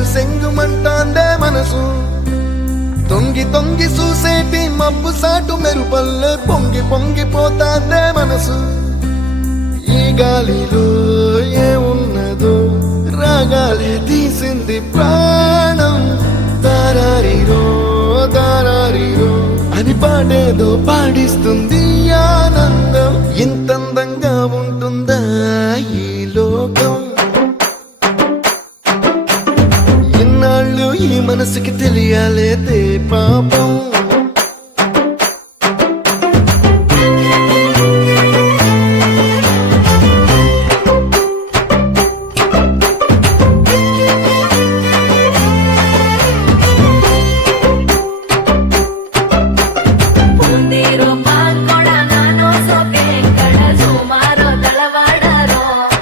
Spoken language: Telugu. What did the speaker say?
కాదు సెంగుమంటాందే మనసు. తొంగి తొంగి చూసేటి మబ్బు సాటు మెరుపల్ల పొంగి పొంగిపోతాందే మనసు. ఈ గాలిలో ఏ ఉన్నదో రాగాలి తీసింది ప్రాణం. తారారిరో తారారిరో అని పాడేదో పాడిస్తుంది ఆనందం. ఇంతందంగా ఉంటుందా ఈ లోకం? ఈ మనసుకి తెలియాలేదే పాపం. Pero